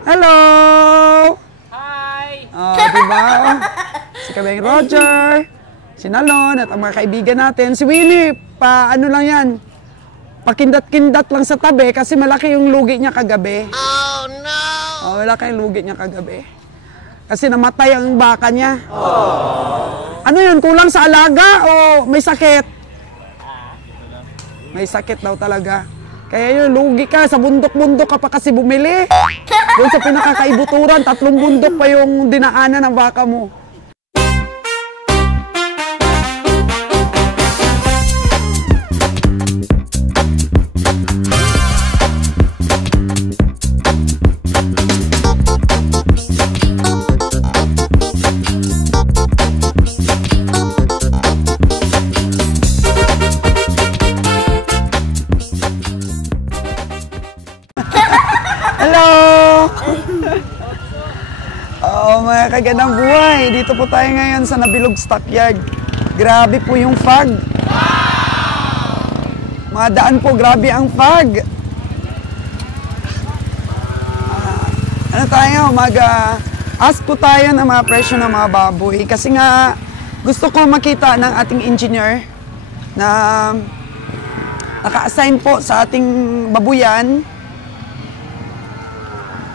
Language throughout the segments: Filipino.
Hello! Hi! Oh, diba? Si Kabeng Roger, si Nalon, at ang mga kaibigan natin. Si Winnie, ano lang yan, pakindat-kindat lang sa tabi kasi malaki yung lugi niya kagabi. Oh, no! Oh, malaki yung lugi niya kagabi. Kasi namatay ang baka niya. Oh. Ano yun, kulang sa alaga o may sakit? May sakit daw talaga. Kaya yun, lugi ka. Sa bundok-bundok ka pa kasi bumili. Doon sa pinakakaibuturan, 3 bundok pa yung dinaanan ng baka mo. Mga kagandang buhay, dito po tayo ngayon sa Nabilog Stockyard. Grabe po yung fog. Mga daan po, grabe ang fog. Ano tayo, ask po tayo ng mga presyo ng mga baboy. Kasi nga, gusto ko makita ng ating engineer na naka-assign po sa ating babuyan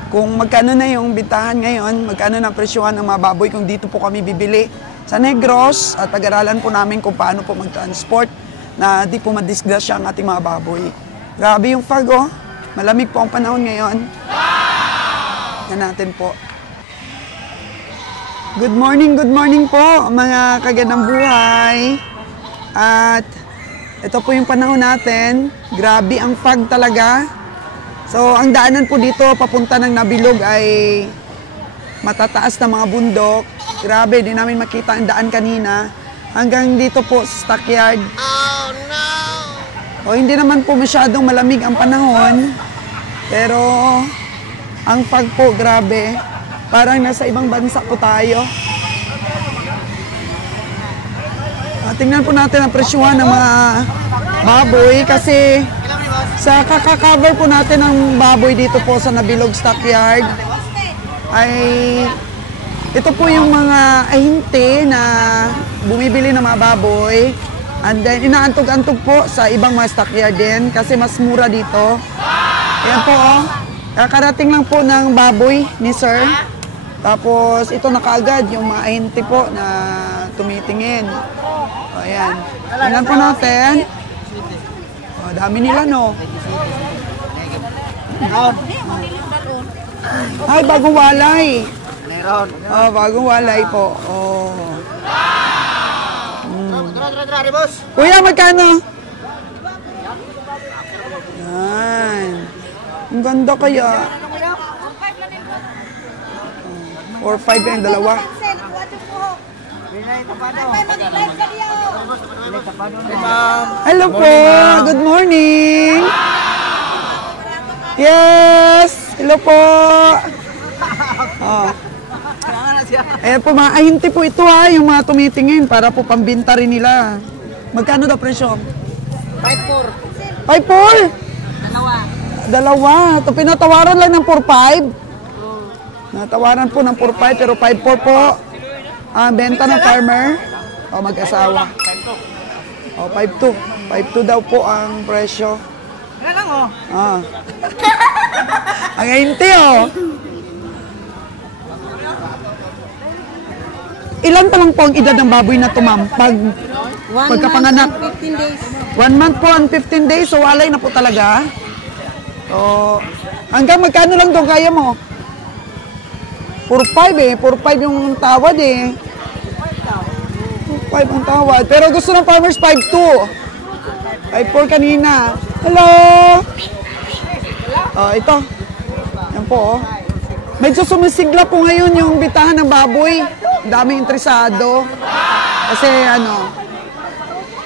kung magkano na yung bintahan ngayon, magkano na presyohan ng mga baboy kung dito po kami bibili sa Negros at pag-aralan po namin kung paano po mag-transport na di po madisgrasya ang ating mga baboy. Grabe yung fog, oh. Malamig po ang panahon ngayon. Yan natin po. Good morning po mga kagandang buhay. At ito po yung panahon natin. Grabe ang fog talaga. So, ang daanan po dito, papunta ng Nabilog ay matataas na mga bundok. Grabe, di namin makita ang daan kanina. Hanggang dito po sa stockyard. Oh, no! O, hindi naman po masyadong malamig ang panahon. Pero, ang fog po, grabe. Parang nasa ibang bansa po tayo. Tingnan po natin ang presyuhan ng mga baboy kasi sa kaka-cover po natin ng baboy dito po sa Nabilog Stockyard ay ito po yung mga ahinte na bumibili ng mga baboy and then inaantog-antog po sa ibang mga stockyard din kasi mas mura dito. Ayan po, oh. Kakarating lang po ng baboy ni sir. Tapos ito na kaagad yung mga ahinte po na tumitingin. O, ayan. Tingnan po natin. Oh, dami nila, no? Ay, bagong walay. Oh, bagong walay po. Oh. Kuya, magkano? Yan. Ang ganda kaya. 4-5 yung dalawa. Hello po, good morning. Yes, hello po. Oh. Ayan po, mga ahinte po ito ha, yung mga tumitingin para po pambinta rin nila. Magkano daw presyo? 5-4. 5-4? Dalawa. Ito pinatawaran lang ng 4-5. Natawaran po ng 4-5 pero 5-4 po. Benta ng farmer o mag-asawa. O, 5-2. 5-2 daw po ang presyo. Nga lang, oh. Ang ahinte, oh. Ilan pa lang po ang edad ng baboy na tumampag? Pagkapanganak? 15 days. 1 month po and 15 days, so walay na po talaga. So, hanggang magkano lang doon kaya mo? 4-5 eh. 4-5 yung tawad eh. 4-5 ang tawad. Pero gusto ng farmers 5-2. 5-4 kanina. Hello! Ito. Yan po, oh. Medyo sumisigla po ngayon yung bitahan ng baboy. Daming interesado. Kasi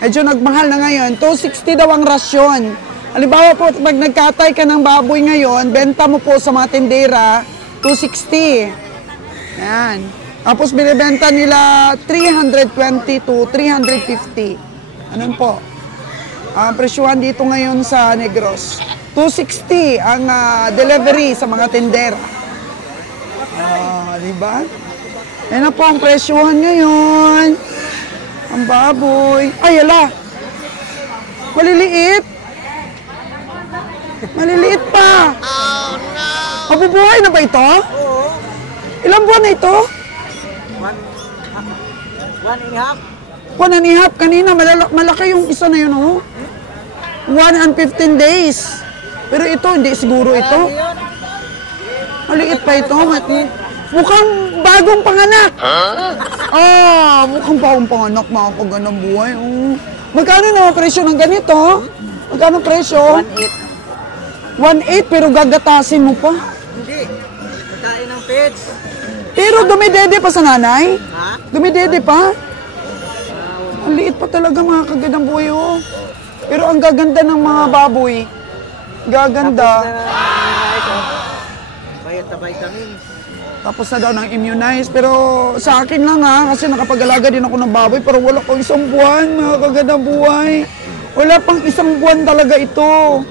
medyo nagmahal na ngayon. 260 daw ang rasyon. Halimbawa po, pag nagkatay ka ng baboy ngayon, benta mo po sa mga tindera, 260. Yan. Tapos binibenta nila 320 to 350. Anong po? Ang presyuhan dito ngayon sa Negros. 260 ang delivery sa mga tindera. Di ba? Yan na po ang presyohan ngayon. Ang baboy. Ay, ala. Maliliit. Maliliit pa. Oh no! Mabubuhay na ba ito? Oo. Ilang buwan na ito? 1.5. 1.5. Kanina, malaki yung isa na yun, oh. 115 days. Pero ito, hindi siguro ito. Maliit pa ito. Mukhang bagong panganak. Mukhang bagong panganak, mga kaganang buhay. Magkano naman presyo ng ganito? Magkano presyo? 1.8, pero gagatasin mo pa. Hindi. Pagkain ng pets. Pero dumidede pa sa nanay? Ha? Dumidede pa? Ang liit pa talaga, mga kagandang buhay, oh. Pero ang gaganda ng mga baboy. Gaganda. Bayad na vitamins. Tapos na daw ng immunize. Pero sa akin lang, ha, kasi nakapag-alaga din ako ng baboy, pero wala pang isang buwan, mga kagandang buhay. Wala pang isang buwan talaga ito.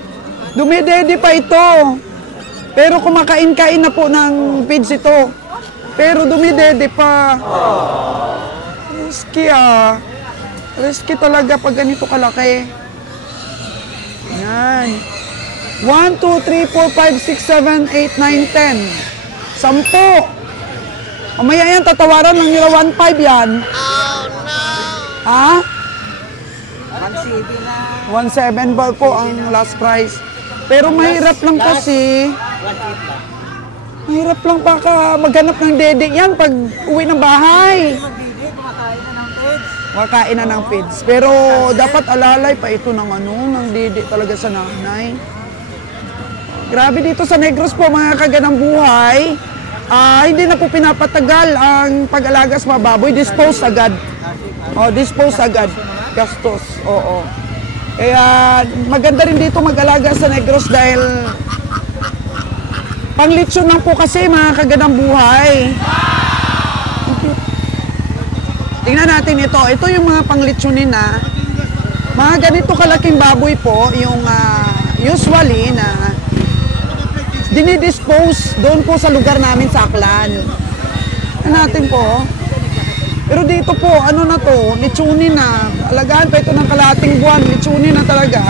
Dumidede pa ito. Pero kumakain-kain na po ng feeds ito. Pero dumidede pa. Risky, ah. Risky talaga pag ganito kalaki. Yan. 1, 2, 3, 4, 5, 6, 7, 8, 9, 10. 10. Mamaya yan, tatawaran lang nila 1.5 yan. Oh no! Ha? 1.7 na. 1.7 ba po ang last price. Pero mahirap lang kasi. 1.8 lang. Mahirap lang pa ka maghanap ng dede yan pag uwi ng bahay. Magbibig, kumakain na ng pets. Makain na ng feeds. Pero dapat alalay pa ito ng ng dede talaga sa nanay. Grabe dito sa Negros po, mga kaganang buhay. Hindi na po pinapatagal ang pag-alaga sa mga baboy. Dispose agad. Dispose agad. Gastos. Oo. Kaya maganda rin dito mag-alaga sa Negros dahil panglitsyon lang po kasi, mga kaganang buhay. Tingnan natin ito. Ito yung mga panglitsunin na. Mga ganito kalaking baboy po, yung usually na dinidispose doon po sa lugar namin sa Aklan. Tingnan natin po. Pero dito po, ano na to, litsunin na. Alagaan pa ito ng kalating buwan, litsunin na talaga.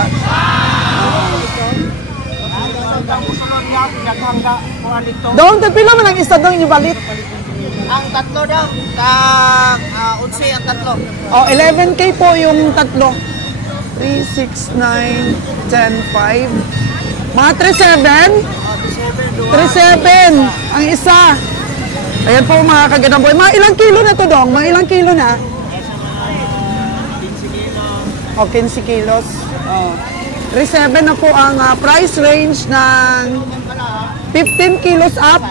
Doon, pila man ang isa doon ibalit. Ang tatlo daw, 11 ang tatlo. 11K po yung tatlo. 3, 6, 9, 10, 5. Mga 3.7? 3.7 ang isa. Ayan po, mga kagandang boy. Mga ilang kilo na to, Dong? Mga ilang kilo na? 15 kilos. 3.7 na po ang price range ng 15 kilos up.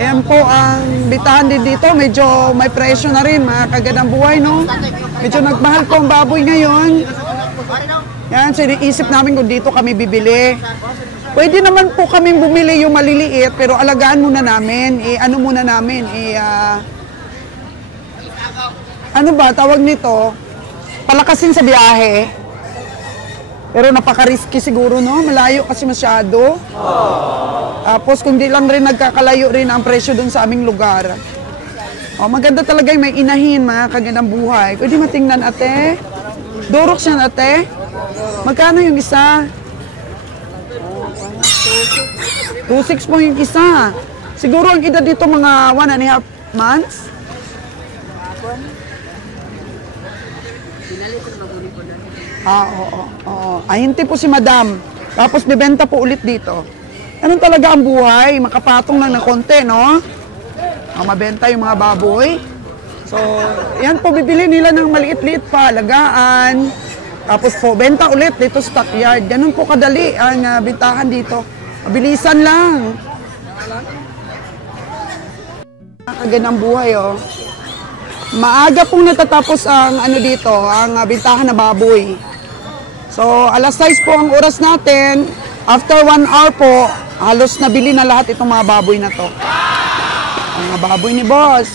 Ayan po ang bitahan din dito. Medyo may presyo na rin, mga kagandang buhay, no? Medyo nagmahal po ang baboy ngayon. Yan, so iniisip namin kung dito kami bibili. Pwede naman po kami bumili yung maliliit, pero alagaan muna namin. Ano ba, tawag nito? Palakasin sa biyahe. Pero napaka-risky siguro, no? Malayo kasi masyado. Tapos kung di lang rin nagkakalayo rin ang presyo dun sa aming lugar. Maganda talaga yung may inahin, mga kagandang buhay. Pwede matingnan, ate? Durox yan, ate? Magkano yung isa? 2.6 po yung isa. Siguro ang edad dito mga 1.5 months. Oo. Ahinte po si madam. Tapos bibenta po ulit dito. Anong talaga ang buhay? Makapatong lang ng konti, no? Mabenta yung mga baboy. So, yan po, bibili nila ng maliit-liit pa, alagaan. Tapos po, benta ulit dito sa stockyard. Ganun po kadali ang bintahan dito. Mabilisan lang. Kagandang buhay, oh. Maaga pong natatapos ang dito, ang bintahan na baboy. So, alas 6 po ang oras natin. After 1 hour po, halos nabili na lahat itong mga baboy na to. Ang mga baboy ni boss.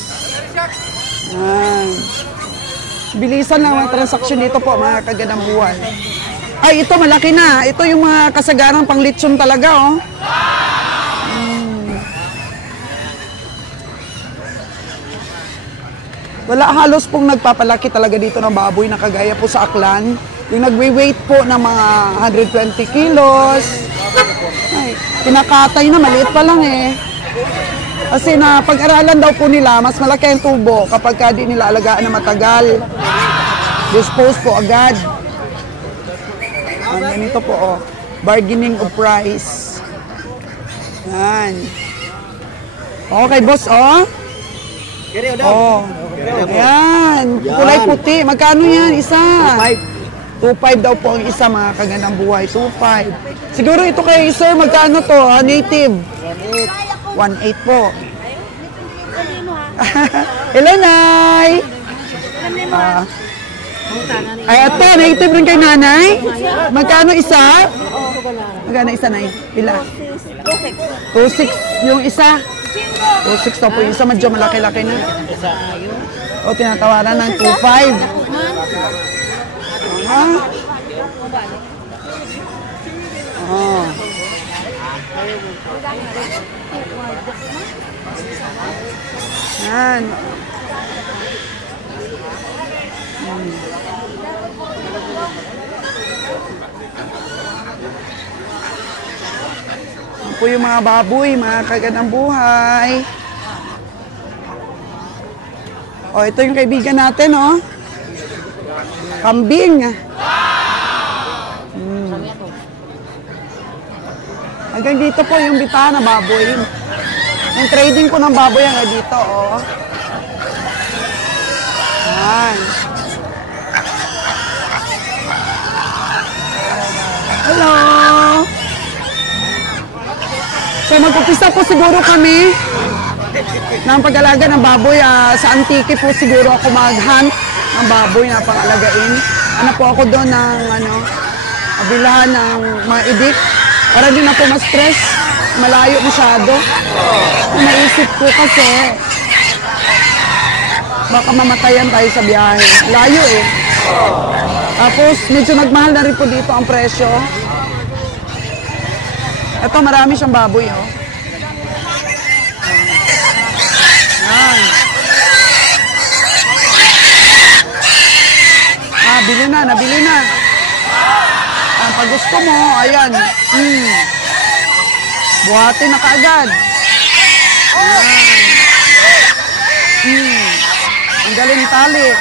Yan. Bilisan lang ang transaksyon dito po, mga kagandang buhay. Ay, ito malaki na. Ito yung mga kasagarang panglitsyon talaga, oh. Wala halos pong nagpapalaki talaga dito ng baboy na kagaya po sa Aklan. Yung nagwe-weight po ng mga 120 kilos. Ay, pinakatay na, maliit pa lang eh. Kasi na pag-aralan daw po nila, mas malaki ang tubo kapag di nila alagaan na matagal. Dispose po agad. Ganito po oh. Bargaining of price. Yan. Okay, boss, oh. Oh. Ayan. Kulay puti. Magkano yan? Isa? 2.5 daw po ang isa, mga kagandang buhay. 2.5. Siguro ito kay sir, magkano to? Native? 1.8 po. Hello, Nay! Ay, ito, native rin kay nanay? Magkano isa? Magkano isa, Nay? Ila? 2.6 yung isa. 2.6 daw po yung isa, medyo malaki-laki na. O, tinatawaran ng 2.5. Oh. Yan. Yan po yung mga baboy, mga kagandang buhay. O, ito yung kaibigan natin, oh. Kambing. Hanggang dito po yung bitahan na baboy. Yung trading po ng baboy hanggang dito, oh. Ayan. Hello! So magpupisa po siguro kami ng pag-alaga ng baboy. Sa Antique po siguro ako mag-hunt ng baboy na pang-alagain. Ano po ako doon ng bilahan ng mga idik. Para di na po ma-stress, malayo masyado. Naisip ko kasi, baka mamatayan tayo sa biyahe. Layo eh. Tapos, medyo nagmahal na rin po dito ang presyo. Ito, marami siyang baboy, oh. Yan. Bili na, nabili na. Pag gusto mo, ayan. Buhatin na kaagad. Ang galing tali.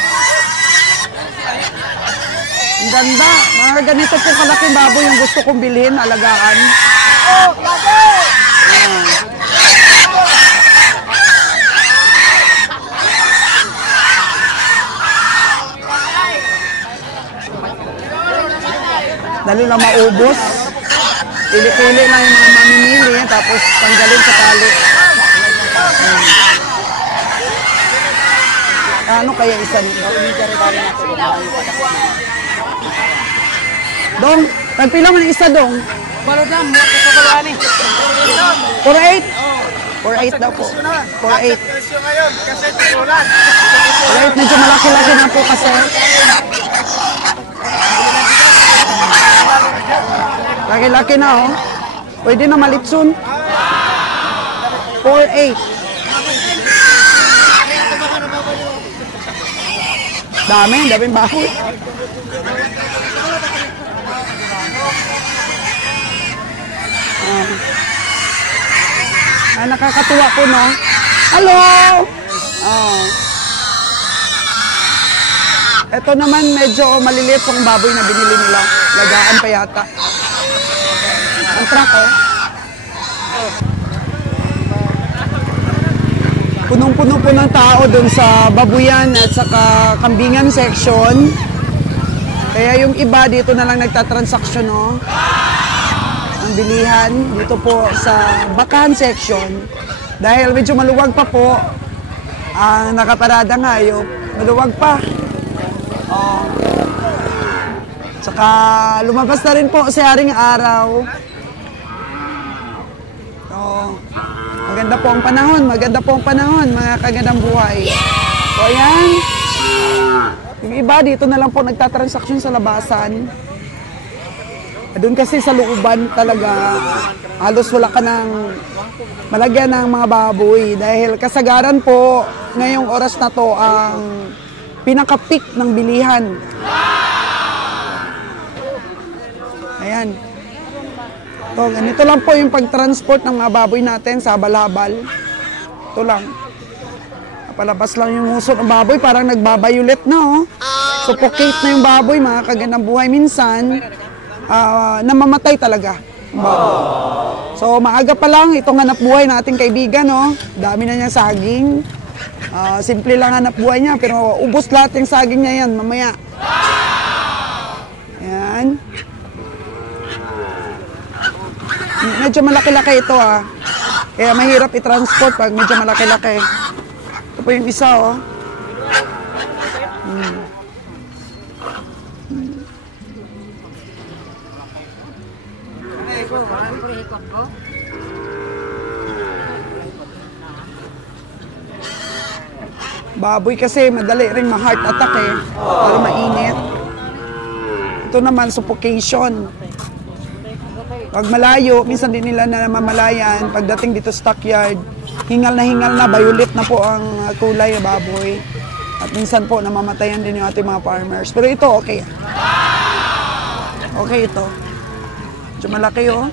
Ang ganda. Mga ganito po kalaking baboy yung gusto kong bilhin, alagaan. Dali lang maubos. Pili-pili lang yung mga mamimili, tapos tanggalin sa tali. Ano kaya isa nito? Dong, nagpila mo ng isa, Dong? Balod lang, mula ko sa 4.8? 4.8 daw po. 4.8. 4.8, medyo malaki-laki na po kasi. Laki-laki na, oh. Pwede na malitsun. 4.8. Daming baboy. Nakakatuwa po, no? Hello! Ito naman medyo maliliit pong baboy na binili nila. Lagaan pa yata. Ang truck, oh. Punong-puno po ng tao dun sa babuyan at saka kambingan section. Kaya yung iba dito na lang nagtatransaksyon, no? Ang bilihan dito po sa bakahan section. Dahil medyo maluwag pa po ang nakaparada nga yung maluwag pa. Saka lumabas na rin po sa haring araw. Maganda po ang panahon, mga kagandang buhay. So ayan. Yung iba dito na lang po nagtatransaksyon sa labasan. Doon kasi sa looban talaga, halos wala ka ng malagyan ng mga baboy. Dahil kasagaran po, ngayong oras na to ang pinaka-peak ng bilihan. Ayan. So, ganito lang po yung pag-transport ng mga baboy natin sa habal-habal. Ito lang. Palabas lang yung huso ng baboy, parang nagbabayulit na, oh. Suffocate na yung baboy, mga kagandang buhay. Minsan, namamatay talaga. So, maaga pa lang, itong hanap buhay nating kaibigan, oh. Dami na niya saging. Simple lang hanap buhay niya, pero ubos lahat yung saging niya yan, mamaya. Ayan. Medyo malaki-laki ito, ah. Kaya mahirap i-transport pag medyo malaki-laki. Ito po yung isa, oh. Baboy kasi madali rin ma-heart attack eh. Para mainit. Ito naman, suffocation. Pag malayo, minsan din nila na namamalayan. Pagdating dito sa stockyard, hingal na, violet na po ang kulay ng baboy. At minsan po, namamatayan din yung ating mga farmers. Pero ito, okay. Okay ito. Medyo malaki, oh.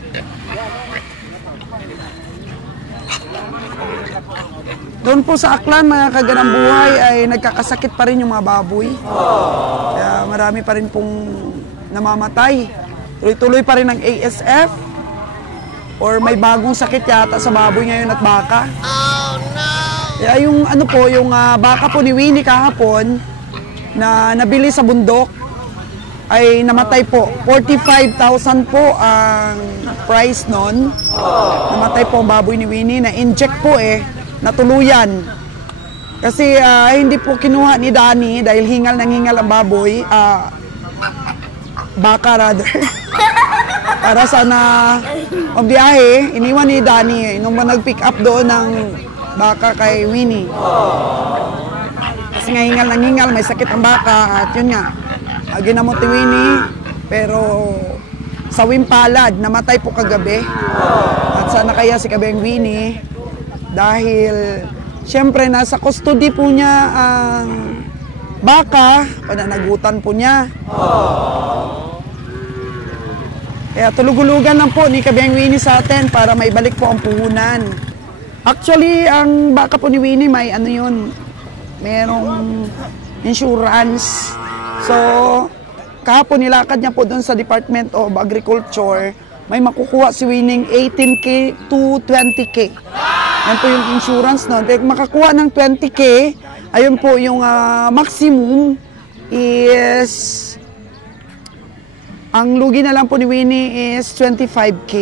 Doon po sa Aklan, mga kagandang buhay, ay nagkakasakit pa rin yung mga baboy. Kaya marami pa rin pong namamatay. Tuloy-tuloy pa rin ang ASF. Or may bagong sakit yata sa baboy ngayon at baka. Oh, no! Kaya yung ano po, yung baka po ni Winnie kahapon na nabili sa bundok ay namatay po. 45,000 po ang price nun. Namatay po ang baboy ni Winnie. Na-inject po eh. Natuluyan. Kasi hindi po kinuha ni Danny dahil hingal ang baboy. Baka rather. Para sana biyahe, iniwan ni Danny nung nag-pick up doon ng baka kay Winnie. Kasi nga hingal, may sakit ang baka at yun nga. Ginamot ni Winnie, pero sa wimpalad, namatay po kagabi. At sana kaya si Kabeng Winnie, dahil siyempre nasa custody po niya ang baka, pananagutan po niya. Kaya tulugulugan lang po ni Kabeng Winnie sa atin para maibalik po ang puhunan. Actually, ang baka po ni Winnie may ano yun, merong insurance. So, kahapon nilakad niya po doon sa Department of Agriculture, may makukuha si Winnie 18K to 20K. Yan po yung insurance, no? Makakuha ng 20K, ayun po yung maximum is, ang lugi na lang po ni Winnie is 25K.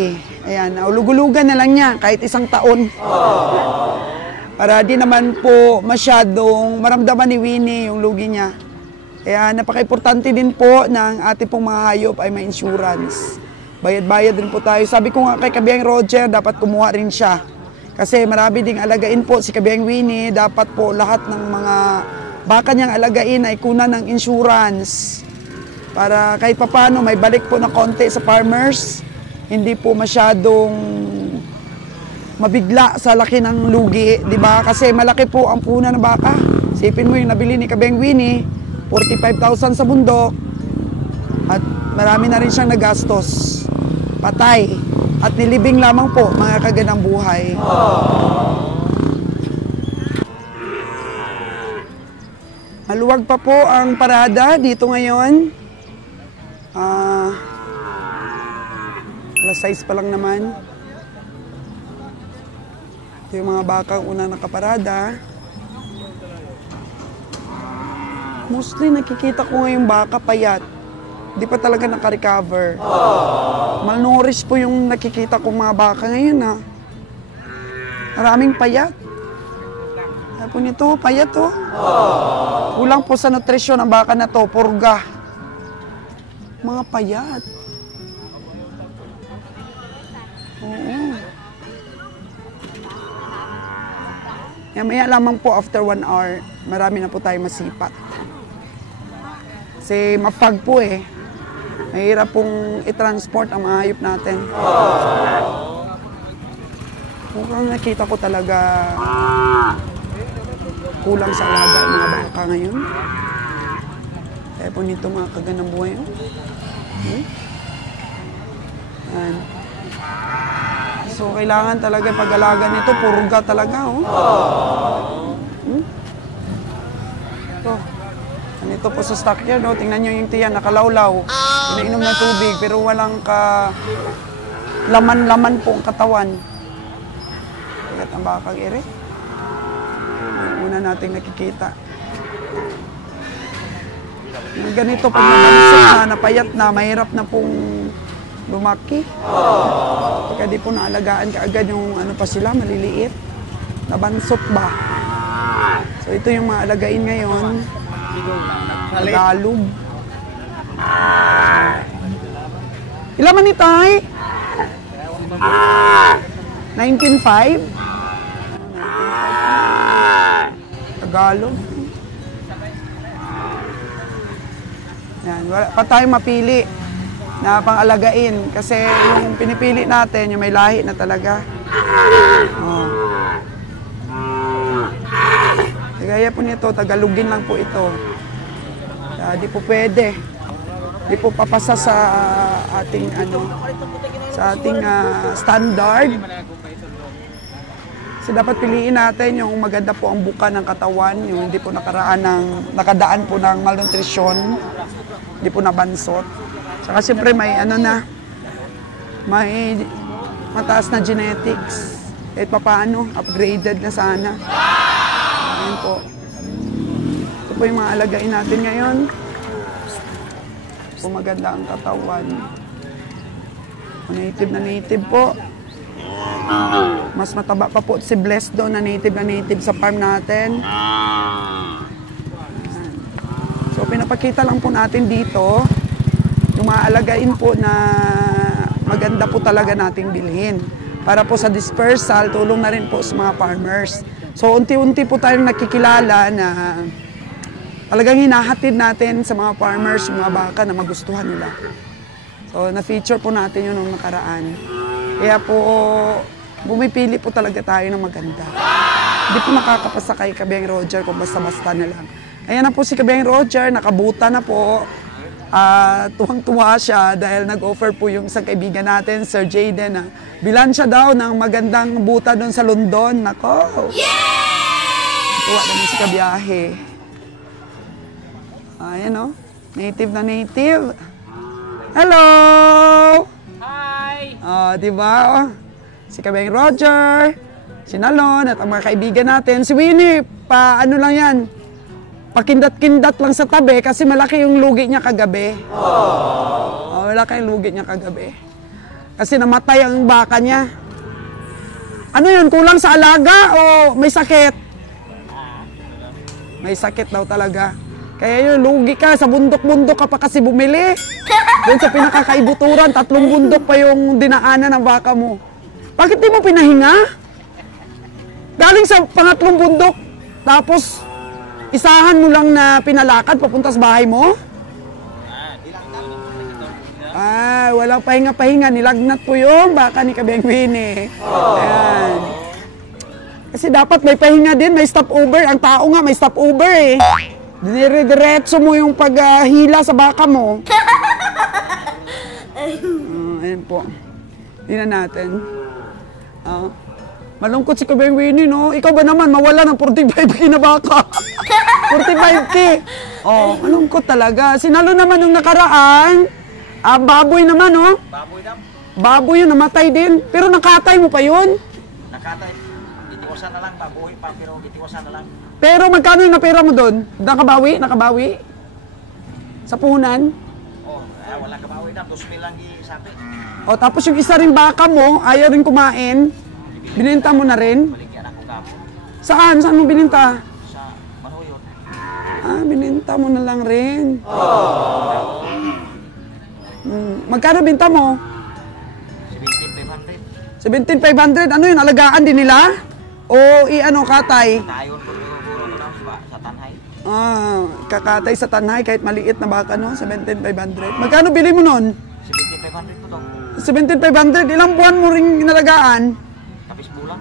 Ayan, lugulugan na lang niya kahit isang taon. Para di naman po masyadong maramdaman ni Winnie yung lugi niya. Kaya napaka-importante din po ng ating pong mga hayop ay may insurance. Bayad-bayad din po tayo. Sabi ko nga kay Kabeng Roger, dapat kumuha rin siya. Kasi marami ding alagain po si Kabeng Winnie. Dapat po lahat ng mga baka niyang alagain ay kunan ng insurance. Para kahit papano may balik po na konti sa farmers. Hindi po masyadong mabigla sa laki ng lugi. Diba? Kasi malaki po ang puna ng baka. Sipin mo yung nabili ni Kabeng Winnie, 45,000 sa bundok. At marami na rin siyang nagastos. Patay. At nilibing lamang po, mga kagandang buhay. Maluwag pa po ang parada dito ngayon. Alas 6 pa lang naman. Ito yung mga bakang unang nakaparada. Mostly nakikita ko ngayong baka payat. Di pa talaga naka-recover. Malnourished po yung nakikita kong mga baka ngayon, ha. Maraming payat. Sabi po nito, payat, oh. Kulang po sa nutrisyon ng baka na to, purga. Mga payat. Oo. Maya lamang po after 1 hour, marami na po tayo masipat. Kasi mapag po eh. Mahirap pong i-transport ang mga hayop natin. Mukhang nakita ko talaga kulang sa alaga ng mga baka ngayon. Kaya po nito mga kaganang buhay. Yan. So, kailangan talaga pag-alaga nito, purga talaga, Ito. Ganito po sa stockyard, Tingnan nyo yung tiyan, nakalawlaw. Iniinom ng tubig, pero walang laman-laman po ang katawan. Kagat ang bakang ere. Una nating nakikita. Yung ganito, pag nabansot na, napayat na, mahirap na pong lumaki. Kaya di po naalagaan kaagad yung ano pa sila, maliliit. Nabansot ba? So ito yung mga alagain ngayon. Tagalog. Ilan man ni Tay? 19.5? Tagalog. Yan, wala pa tayong mapili na pang-alagain kasi yung pinipili natin, yung may lahi na talaga. Gaya po nito, Tagalogin lang po ito. Di po pwede. Di po papasa sa ating standard. Kasi dapat piliin natin yung maganda po ang buka ng katawan, yung hindi po nakadaan po ng malnutrition, hindi po nabansot. Saka siyempre may may mataas na genetics. Kahit papaano, upgraded na sana. Ayan po. Ito po yung mga alagain natin ngayon. Po maganda ang katawan. Native na native po. Mas mataba pa po si Bless doon na native sa farm natin. So pinapakita lang po natin dito yung mga alagain po na maganda po talaga nating bilhin. Para po sa dispersal, tulong na rin po sa mga farmers. So unti-unti po tayong nakikilala na talagang hinahatid natin sa mga farmers, mga baka na magustuhan nila. So na-feature po natin yun nung nakaraan. Kaya po bumipili po talaga tayo ng maganda. Hindi po nakakapasa kay Kabeng Roger kung basta-basta na lang. Ayan na po si Kabeng Roger, nakabuta na po. Tuwang-tuwa siya dahil nag-offer po yung isang kaibigan natin, Sir Jayden, na bilan siya daw ng magandang buta doon sa London. Nako! Tuwa naman si kabiyahe. Ayan native na native. Hello! Hi! Diba? Si Kabeng Roger, si Nalon, at ang mga kaibigan natin. Si Winnie, ano lang yan, pakindat-kindat lang sa tabi kasi malaki yung lugi niya kagabi. Malaki yung lugi niya kagabi. Kasi namatay ang baka niya. Ano yun, kulang sa alaga o may sakit? May sakit daw talaga. Kaya yun, lugi ka, sa bundok-bundok ka pa kasi bumili. Doon sa pinakakaibuturan, 3 bundok pa yung dinaanan ng baka mo. Bakit di mo pinahinga? Galing sa pangatlong bundok, tapos isahan mo lang na pinalakad papunta sa bahay mo? Walang pahinga-pahinga. Nilagnat po yung baka ni Kabeng Winnie. Ayan. Kasi dapat may pahinga din, may stopover. Ang tao nga may stopover eh. Dire-diretso mo yung paghila sa baka mo. Ayan po. Tingnan natin. Malungkot si Kabeng Winnie, no? Ikaw ba naman, mawala ng 45K na baka? 45K! Malungkot talaga. Sinalo naman nung nakaraan. Baboy naman, no? Baboy daw. Baboy yun, namatay din. Pero nakatay mo pa yun? Nakatay. Itiwasan na lang, baboy pa, pero itiwasan na lang. Pero magkano yung napera mo doon? Nakabawi? Sa puhunan? Wala kabawi daw. 2,000 lang isabi. Tapos yung isa rin baka mo, ayaw rin kumain. Bininta mo na rin? Baligyan ako gapo. Saan? Saan mo bininta? Sa Manuyot. Bininta mo na lang rin. Magkano binta mo? 17,500. 17,500. Ano yun? Alagaan din nila? O katay? Tayon po sa tanhay. Kakatay sa tanhay kahit maliit na baka, no? 17,500. Magkano bili mo nun? 7,500 po to. 17,500. Ilang buwan mo ring inalagaan? Tapos bulan.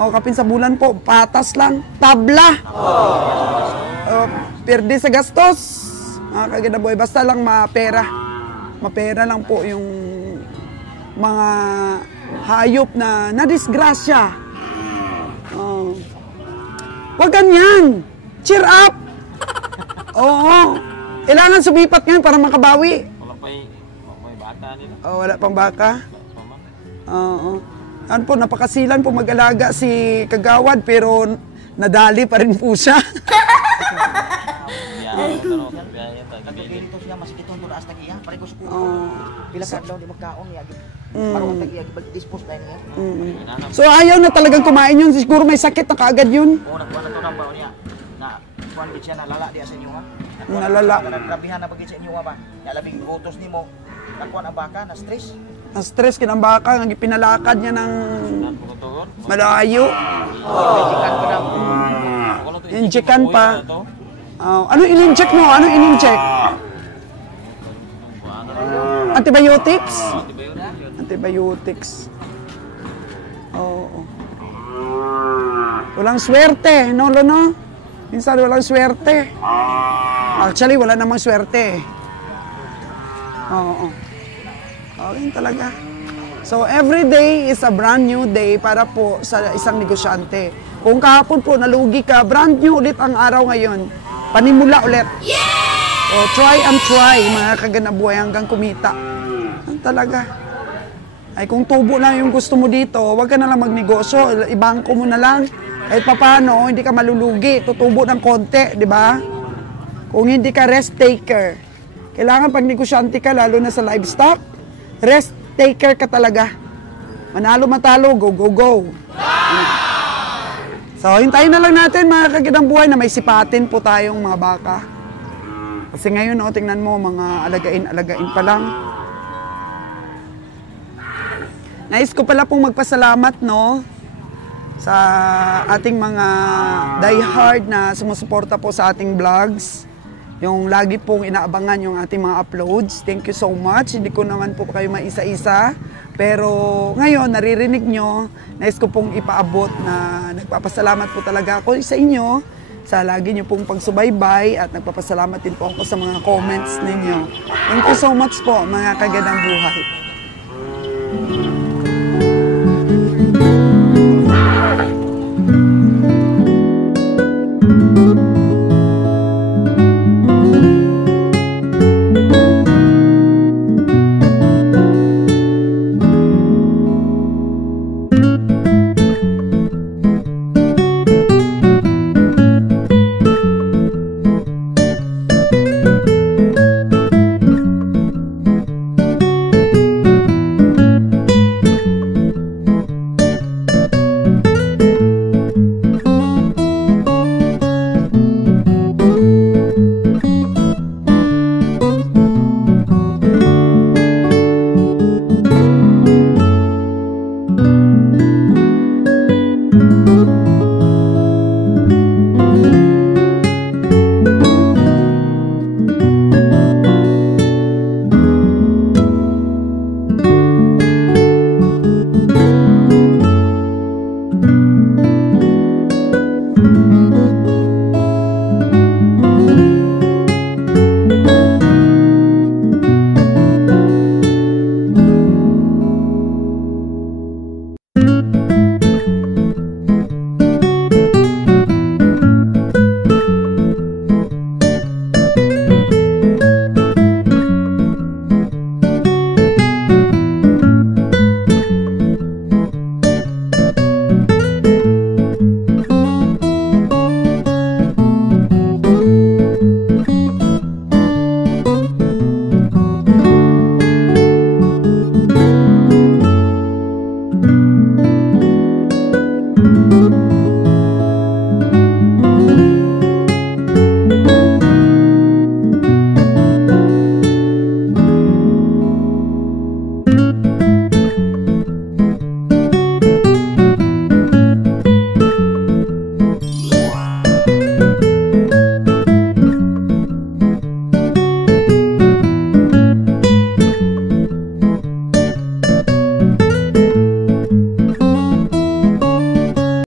Kapin sa bulan po. Patas lang. Tabla. Perde sa gastos. Mga kaganaboy. Basta lang mapera. Mapera lang po yung mga hayop na nadisgrasya. Huwag ganyan. Cheer up. Oo. Kailangan sumipat ngayon para makabawi. Wala pa may bata nila. Wala pang baka. Oo. Ano po, napakasilan po mag-alaga si Kagawad pero nadali pa rin po siya. Dito siya masikit ang turas na kiya. Pare ko sa kuko. Pila ka daw di magkaon niya. Paro ang tagiya dispose na niya. So ayaw na talagang kumain yun. Siguro may sakit na kaagad yun. Nakuha na to ng baon niya. Na kuan gid siya nalala diya sa inyo ha. Nalala. Grabihan na bagay sa inyo ba? Nalabing gutos nimo. Nakuha ang baka na stress. Na-stress kinambaka, ang pinalakad niya ng malayo. Injekan pa. Ano in-inject mo? Ano in-inject? Antibiotics? Antibiotics. Oo. Walang swerte, no, Lono? Minsan walang swerte. Actually, wala namang swerte. Oo. Okay talaga. So, every day is a brand new day para po sa isang negosyante. Kung kahapon po nalugi ka, brand new ulit ang araw ngayon. Panimula ulit. So, try and try, mga kaganabuhay, hanggang kumita. Yan talaga. Ay, kung tubo lang yung gusto mo dito, huwag ka na lang magnegosyo. Ibangko mo na lang. Kahit papano, hindi ka malulugi. Tutubo ng konti, di ba? Kung hindi ka rest taker. Kailangan pag negosyante ka, lalo na sa livestock, rest taker ka talaga. Manalo matalo, go, go, go. So, hintayin na lang natin mga kagandang buhay na may sipatin po tayong mga baka. Kasi ngayon, tingnan mo, mga alagain pa lang. Nais ko pala pong magpasalamat, no, sa ating mga diehard na sumusuporta po sa ating vlogs. Yung lagi pong inaabangan yung ating mga uploads. Thank you so much. Hindi ko naman po kayo maisa-isa. Pero ngayon, naririnig nyo, nais ko pong ipaabot na nagpapasalamat po talaga ako sa inyo sa lagi nyo pong pagsubaybay at nagpapasalamat din po ako sa mga comments ninyo. Thank you so much po, mga kagandang buhay. you.